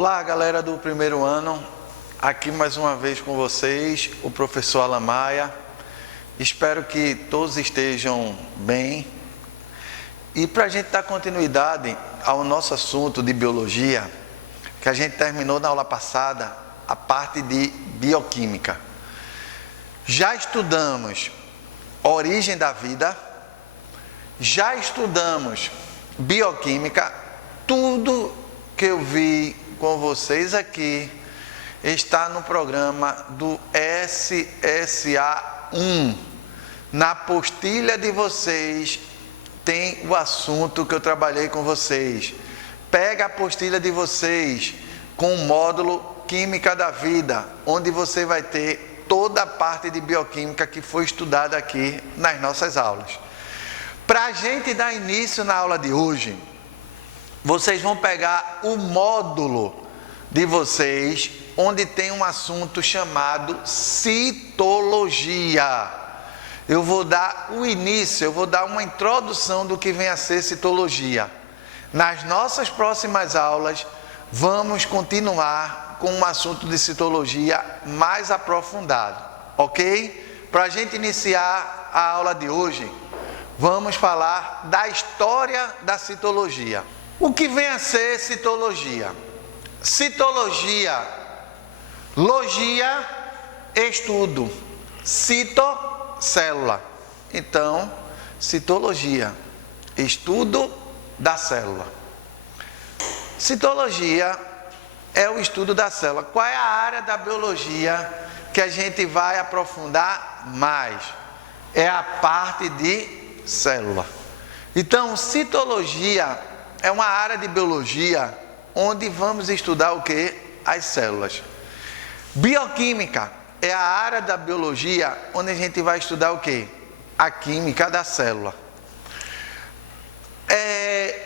Olá, galera do primeiro ano, aqui mais uma vez com vocês, o professor Alan Maia. Espero que todos estejam bem. E para a gente dar continuidade ao nosso assunto de biologia, que a gente terminou na aula passada, a parte de bioquímica. Já estudamos origem da vida, já estudamos bioquímica, tudo que eu vi com vocês aqui está no programa do SSA1. Na apostila de vocês tem o assunto que eu trabalhei com vocês. Pega a apostila de vocês com o módulo Química da Vida, onde você vai ter toda a parte de bioquímica que foi estudada aqui nas nossas aulas. Para a gente dar início na aula de hoje, vocês vão pegar o módulo de vocês, onde tem um assunto chamado citologia. Eu vou dar o início, eu vou dar uma introdução do que vem a ser citologia. Nas nossas próximas aulas, vamos continuar com um assunto de citologia mais aprofundado, ok? Para a gente iniciar a aula de hoje, vamos falar da história da citologia. O que vem a ser citologia? Citologia, logia, estudo, cito, célula. Então, citologia, estudo da célula. Citologia é o estudo da célula. Qual é a área da biologia que a gente vai aprofundar mais? É a parte de célula. Então, citologia é uma área de biologia onde vamos estudar o que? As células. Bioquímica é a área da biologia onde a gente vai estudar o que? A química da célula.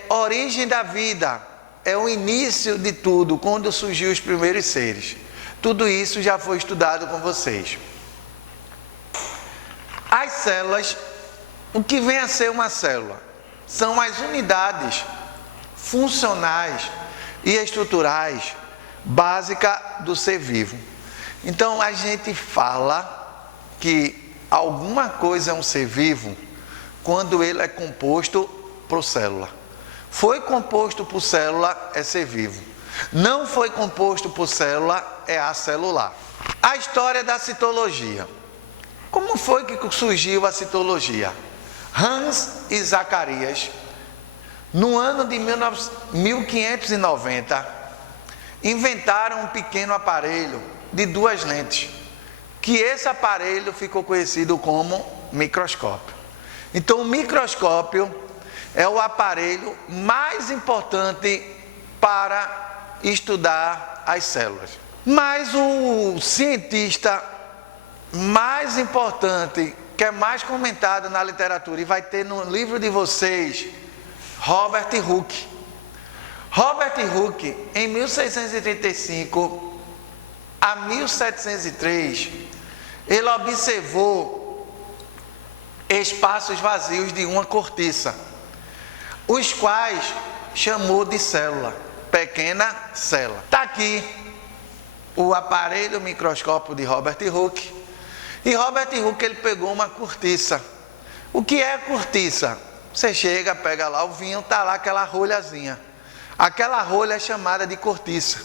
Origem da vida é o início de tudo, quando surgiu os primeiros seres. Tudo isso já foi estudado com vocês. As células, o que vem a ser uma célula? São as unidades funcionais e estruturais básicas do ser vivo. Então a gente fala que alguma coisa é um ser vivo quando ele é composto por célula. Foi composto por célula, é ser vivo. Não foi composto por célula, é acelular. A história da citologia. Como foi que surgiu a citologia? Hans e Zacarias, no ano de 1590, inventaram um pequeno aparelho de duas lentes, que esse aparelho ficou conhecido como microscópio. Então, o microscópio é o aparelho mais importante para estudar as células. Mas o cientista mais importante, que é mais comentado na literatura e vai ter no livro de vocês, Robert Hooke. Robert Hooke, em 1635 a 1703, ele observou espaços vazios de uma cortiça, os quais chamou de célula, pequena célula. Está aqui o aparelho microscópio de Robert Hooke. E Robert Hooke, ele pegou uma cortiça. O que é cortiça? Você chega, pega lá o vinho, está lá aquela rolhazinha. Aquela rolha é chamada de cortiça.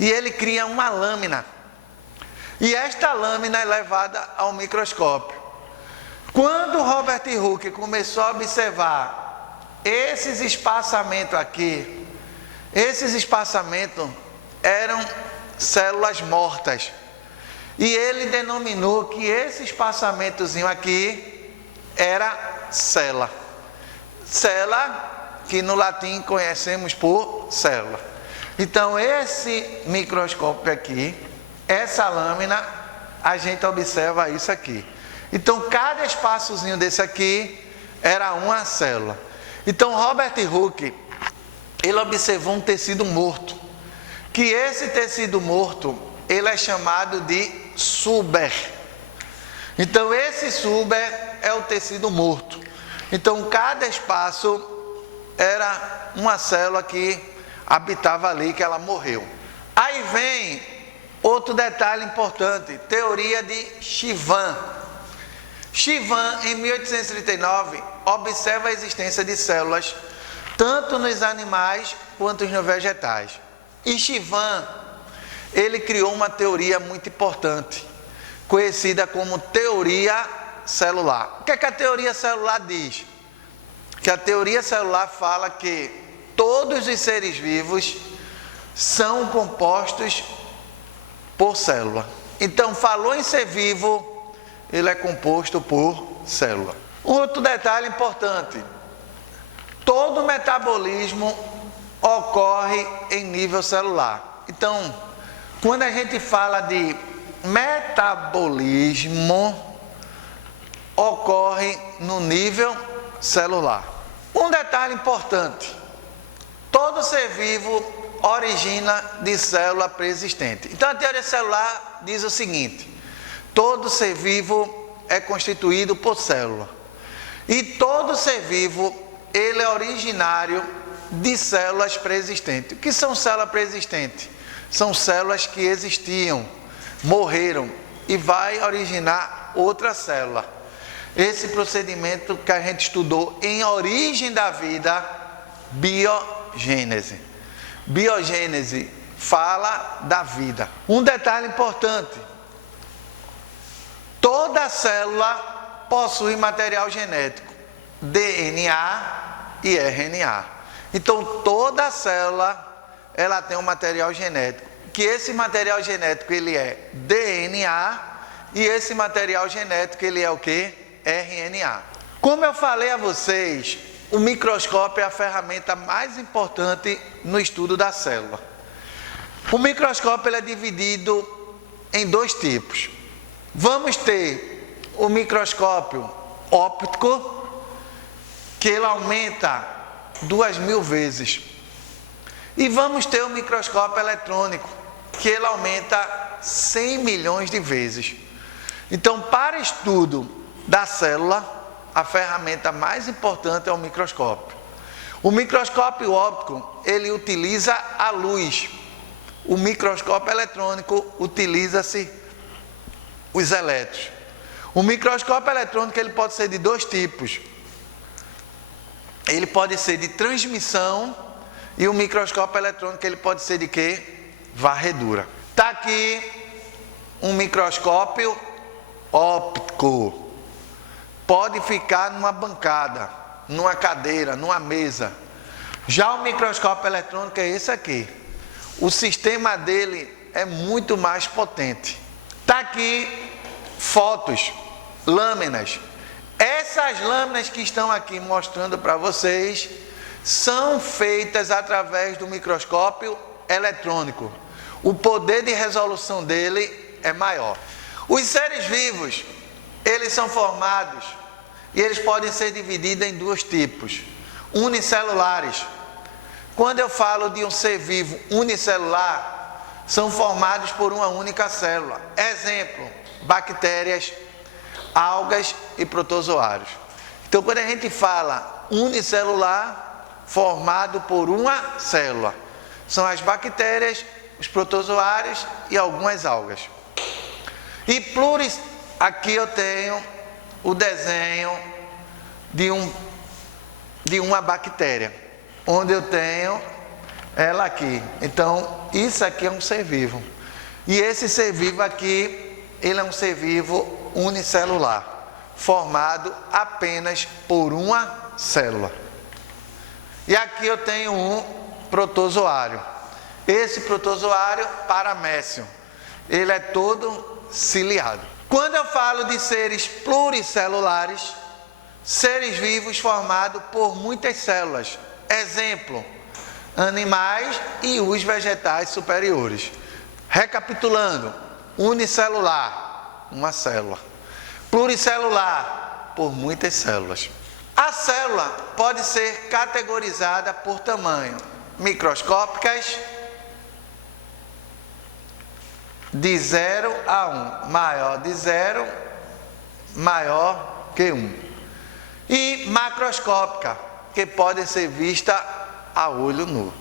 E ele cria uma lâmina. E esta lâmina é levada ao microscópio. Quando Robert Hooke começou a observar esses espaçamentos aqui, esses espaçamentos eram células mortas. E ele denominou que esse espaçamentozinho aqui era célula. Célula, que no latim conhecemos por célula. Então, esse microscópio aqui, essa lâmina, a gente observa isso aqui. Então, cada espaçozinho desse aqui era uma célula. Então, Robert Hooke, ele observou um tecido morto. Que esse tecido morto, ele é chamado de suber. Então, esse suber é o tecido morto. Então, cada espaço era uma célula que habitava ali, que ela morreu. Aí vem outro detalhe importante, teoria de Chivan. Chivan, em 1839, observa a existência de células tanto nos animais quanto nos vegetais. E Chivan, ele criou uma teoria muito importante, conhecida como teoria celular. O que é que a teoria celular diz? Que a teoria celular fala que todos os seres vivos são compostos por célula. Então, falou em ser vivo, ele é composto por célula. Outro detalhe importante, todo metabolismo ocorre em nível celular. Então, quando a gente fala de metabolismo, ocorre no nível celular. Um detalhe importante, todo ser vivo origina de célula pré-existente. Então a teoria celular diz o seguinte, todo ser vivo é constituído por célula. E todo ser vivo, ele é originário de células pré-existentes. O que são células pré-existentes? São células que existiam, morreram e vai originar outra célula. Esse procedimento que a gente estudou em origem da vida, biogênese. Biogênese fala da vida. Um detalhe importante, toda célula possui material genético, DNA e RNA. Então toda célula, ela tem um material genético, que esse material genético ele é DNA e esse material genético ele é o que? RNA. Como eu falei a vocês, o microscópio é a ferramenta mais importante no estudo da célula. O microscópio ele é dividido em dois tipos. Vamos ter o microscópio óptico, que ele aumenta 2.000 vezes. E vamos ter o microscópio eletrônico, que ele aumenta 100 milhões de vezes. Então, para estudo da célula, a ferramenta mais importante é o microscópio. O microscópio óptico, ele utiliza a luz. O microscópio eletrônico utiliza-se os elétrons. O microscópio eletrônico ele pode ser de dois tipos. Ele pode ser de transmissão e o microscópio eletrônico ele pode ser de quê? Varredura. Está aqui um microscópio óptico. Pode ficar numa bancada, numa cadeira, numa mesa. Já o microscópio eletrônico é esse aqui. O sistema dele é muito mais potente. Está aqui fotos, lâminas. Essas lâminas que estão aqui mostrando para vocês são feitas através do microscópio eletrônico. O poder de resolução dele é maior. Os seres vivos, eles são formados e eles podem ser divididos em dois tipos, unicelulares. Quando eu falo de um ser vivo unicelular, são formados por uma única célula. Exemplo, bactérias, algas e protozoários. Então, quando a gente fala unicelular, formado por uma célula, são as bactérias, os protozoários e algumas algas. E pluris, aqui eu tenho o desenho de uma bactéria, onde eu tenho ela aqui. Então, isso aqui é um ser vivo. E esse ser vivo aqui, ele é um ser vivo unicelular, formado apenas por uma célula. E aqui eu tenho um protozoário. Esse protozoário, paramécio, ele é todo ciliado. Quando eu falo de seres pluricelulares, seres vivos formados por muitas células. Exemplo, animais e os vegetais superiores. Recapitulando, unicelular, uma célula. Pluricelular, por muitas células. A célula pode ser categorizada por tamanho. Microscópicas, de 0 a 1. Maior de 0, maior que 1. E macroscópica, que pode ser vista a olho nu.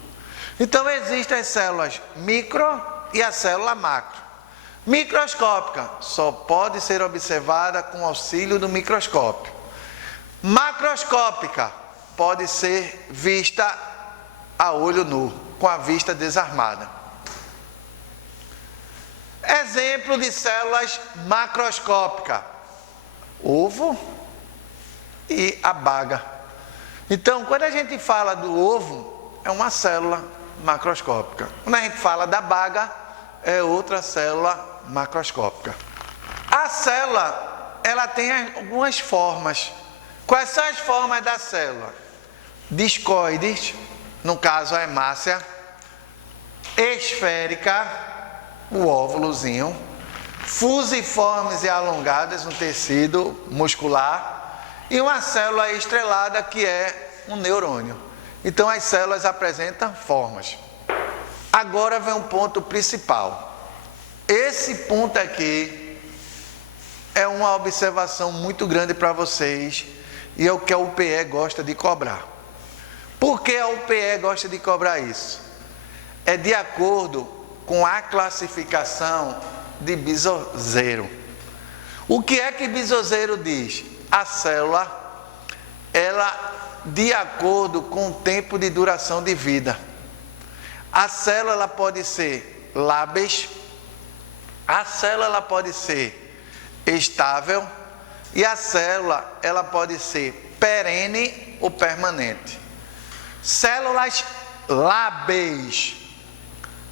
Então existem as células micro e a célula macro. Microscópica só pode ser observada com auxílio do microscópio. Macroscópica pode ser vista a olho nu, com a vista desarmada. Exemplo de células macroscópicas: ovo e a baga. Então, quando a gente fala do ovo, é uma célula macroscópica. Quando a gente fala da baga, é outra célula macroscópica. A célula, ela tem algumas formas. Quais são as formas da célula? Discoides, no caso a hemácia, esférica, o óvulozinho, fusiformes e alongadas no tecido muscular, e uma célula estrelada que é um neurônio. Então as células apresentam formas. Agora vem um ponto principal. Esse ponto aqui é uma observação muito grande para vocês e é o que a UPE gosta de cobrar. Por que a UPE gosta de cobrar isso? É de acordo com a classificação de Bisozeiro. O que é que Bisozeiro diz? A célula, ela, de acordo com o tempo de duração de vida. A célula ela pode ser lábeis, a célula ela pode ser estável e a célula ela pode ser perene ou permanente. Células lábeis,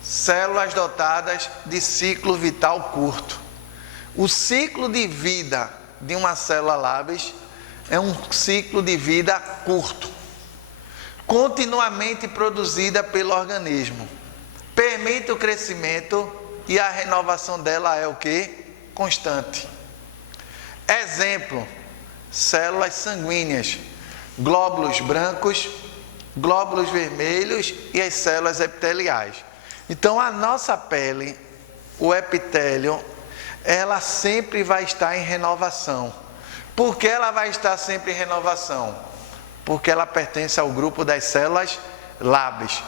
células dotadas de ciclo vital curto. O ciclo de vida de uma célula lábeis é um ciclo de vida curto, continuamente produzida pelo organismo. Permite o crescimento e a renovação dela é o que? Constante. Exemplo: células sanguíneas, glóbulos brancos, glóbulos vermelhos e as células epiteliais. Então a nossa pele, o epitélio, ela sempre vai estar em renovação. Por que ela vai estar sempre em renovação? Porque ela pertence ao grupo das células lábeis.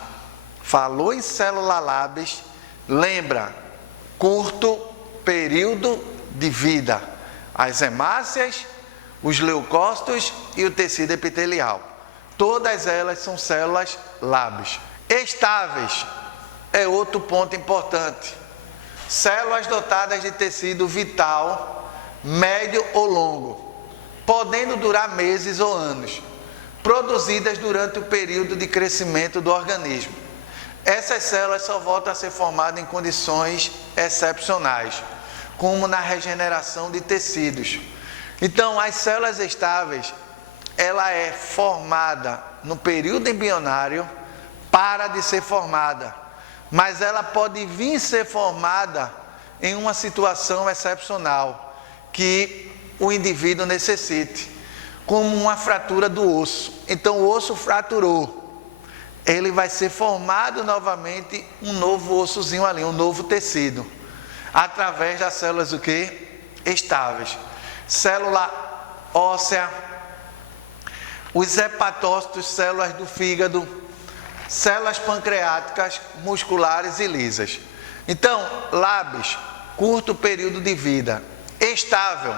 Falou em célula lábeis, lembra, curto período de vida. As hemácias, os leucócitos e o tecido epitelial. Todas elas são células lábeis. Estáveis é outro ponto importante. Células dotadas de tecido vital, médio ou longo, podendo durar meses ou anos, produzidas durante o período de crescimento do organismo. Essas células só voltam a ser formadas em condições excepcionais, como na regeneração de tecidos. Então, as células estáveis, ela é formada no período embrionário, para de ser formada, mas ela pode vir ser formada em uma situação excepcional que o indivíduo necessite, como uma fratura do osso. Então o osso fraturou, ele vai ser formado novamente um novo ossozinho ali, um novo tecido, através das células o quê? Estáveis. Célula óssea, os hepatócitos, células do fígado, células pancreáticas, musculares e lisas. Então, lábeis, curto período de vida. Estável,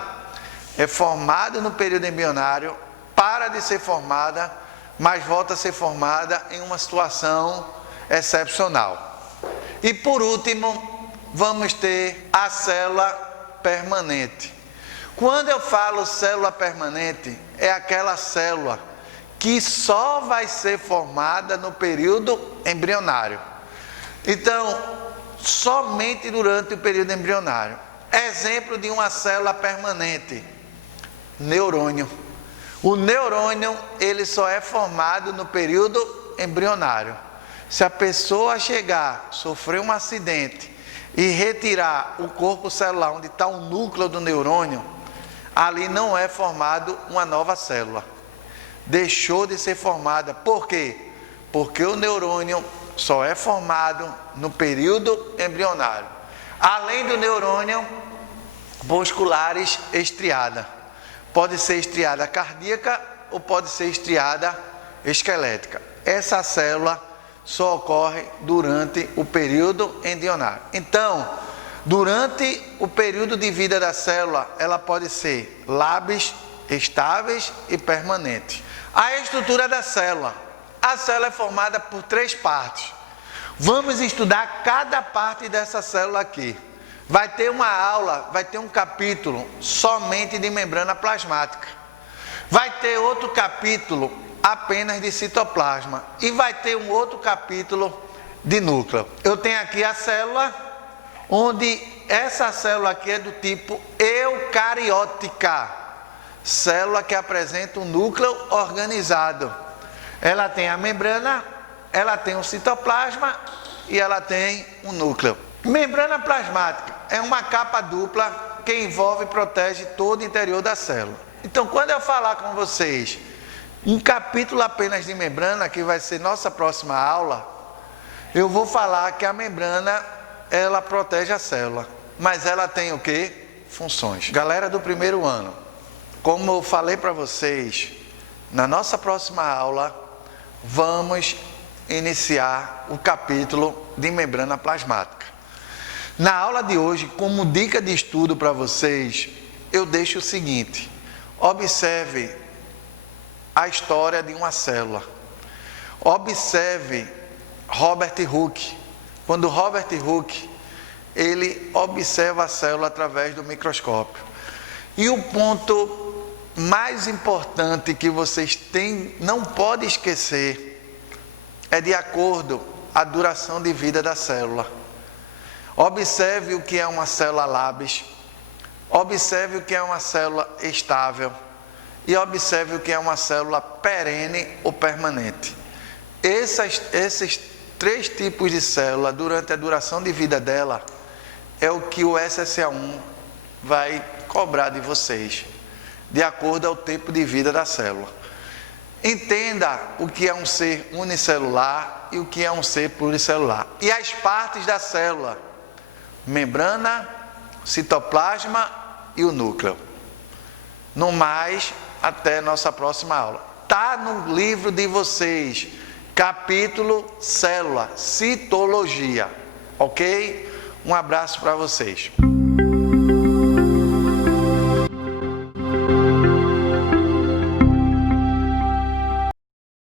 é formado no período embrionário, para de ser formada, mas volta a ser formada em uma situação excepcional. E por último, vamos ter a célula permanente. Quando eu falo célula permanente, é aquela célula que só vai ser formada no período embrionário. Então, somente durante o período embrionário. Exemplo de uma célula permanente: neurônio. O neurônio, ele só é formado no período embrionário. Se a pessoa chegar, sofrer um acidente e retirar o corpo celular onde está o núcleo do neurônio, ali não é formado uma nova célula. Deixou de ser formada. Por quê? Porque o neurônio só é formado no período embrionário. Além do neurônio, musculares estriada. Pode ser estriada cardíaca ou pode ser estriada esquelética. Essa célula só ocorre durante o período embrionário. Então, durante o período de vida da célula, ela pode ser lábeis, estáveis e permanentes. A estrutura da célula. A célula é formada por 3 partes. Vamos estudar cada parte dessa célula aqui. Vai ter uma aula, vai ter um capítulo somente de membrana plasmática. Vai ter outro capítulo apenas de citoplasma. E vai ter um outro capítulo de núcleo. Eu tenho aqui a célula, onde essa célula aqui é do tipo eucariótica. Célula que apresenta um núcleo organizado. Ela tem a membrana, ela tem o citoplasma e ela tem um núcleo. Membrana plasmática é uma capa dupla que envolve e protege todo o interior da célula. Então, quando eu falar com vocês um capítulo apenas de membrana, que vai ser nossa próxima aula, eu vou falar que a membrana, ela protege a célula, mas ela tem o quê? Funções. Galera do primeiro ano, como eu falei para vocês, na nossa próxima aula, vamos iniciar o capítulo de membrana plasmática. Na aula de hoje, como dica de estudo para vocês, eu deixo o seguinte: observe a história de uma célula. Observe Robert Hooke. Quando Robert Hooke, ele observa a célula através do microscópio. E o ponto mais importante que vocês não podem esquecer é de acordo a duração de vida da célula. Observe o que é uma célula lábis, observe o que é uma célula estável e observe o que é uma célula perene ou permanente. Esses 3 tipos de célula, durante a duração de vida dela, é o que o SSA1 vai cobrar de vocês, de acordo ao tempo de vida da célula. Entenda o que é um ser unicelular e o que é um ser pluricelular. E as partes da célula: membrana, citoplasma e o núcleo. No mais, até nossa próxima aula. Está no livro de vocês, capítulo célula, citologia. Ok? Um abraço para vocês.